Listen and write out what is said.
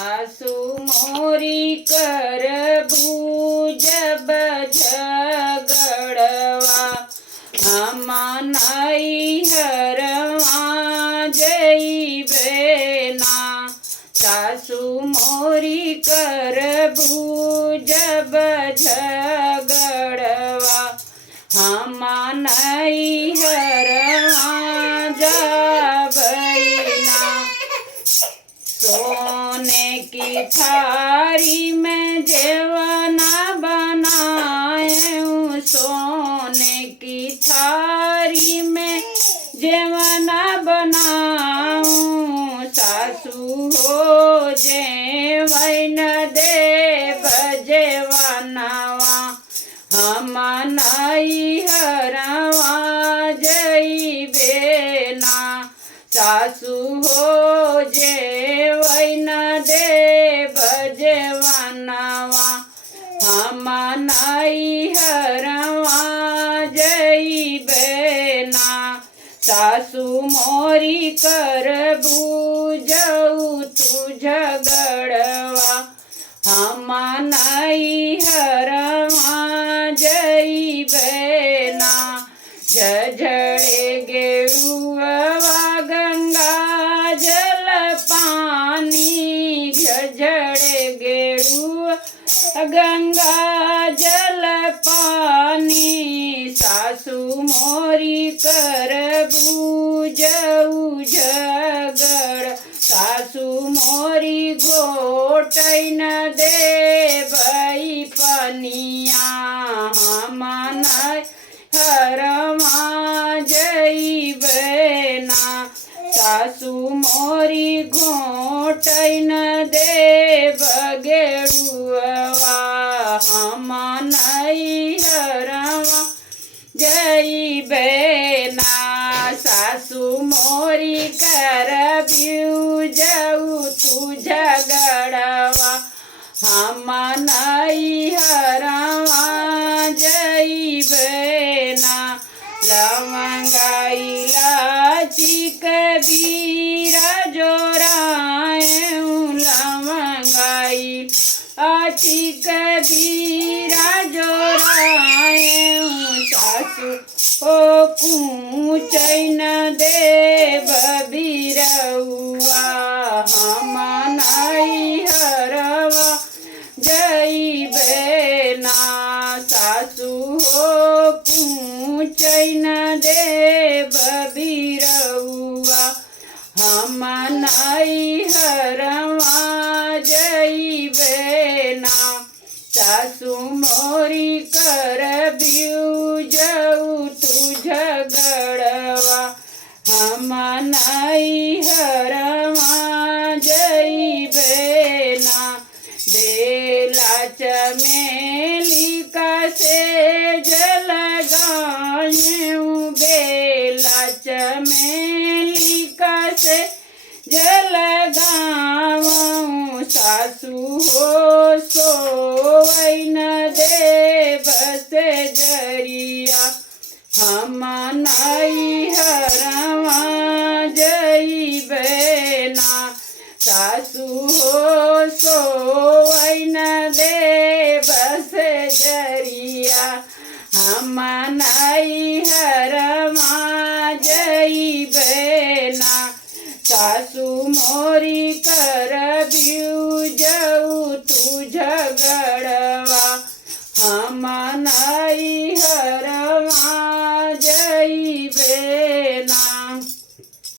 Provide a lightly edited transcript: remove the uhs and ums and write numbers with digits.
सासू मोरी करबू जब झगड़वा हम नैहरवा जइबे ना। सासू मोरी करबू जब झगड़वा हम नैहरवा जबैना। सोने की थारी में जेवना बनाएं, सोने की थारी में जेवना बनाऊं। सासू हो जेवन देव जेवनवा हम नैहरवा जइबे ना। सासू हो जेवन देव जेवनवा हम नैहरवा जइबे ना। सासू मोरी करबू जऊ तू झगड़वा हम नैहरवा जइबे ना। झझड़े गेरुआ गंगा जल पानी, झझड़े गेरुआ गंगा जल पानी। सासू मोरी करबू जऊ झगड़, सासू मोरी घोटैन देबई पनिया हम नैहरवा जइबे ना। सासू मोरी घोटैन देब गेरुआ हम नैहरवा जइबे ना। सासू मोरी करबू जऊ तू झगड़वा हम नैहरवा जइबे ना। लवंगा इलायची कबीरा जोराएं, लवंगा इलायची कबीरा जोराएं। सासू ओ पूछैन देव बिरौआ हम नैहरवा जइबे ना। सासू हो पूछैन देव बिरौआ हम नैहरवा जइबे ना। सासू मोरी करबू जऊ तू झगड़वा हम नैहरवा जइबे ना। बेला चमेली का सेज लगाऊं, बेला चमेली का सेज लगाऊं। सासू हो सोवैन देव से जरिया हम नैहरवा जइबे ना। सासू हो सोवैन देव से जरिया हम नैहरवा जइबे ना। सासू मोरी करबू जऊ तू झगड़वा हम नैहरवा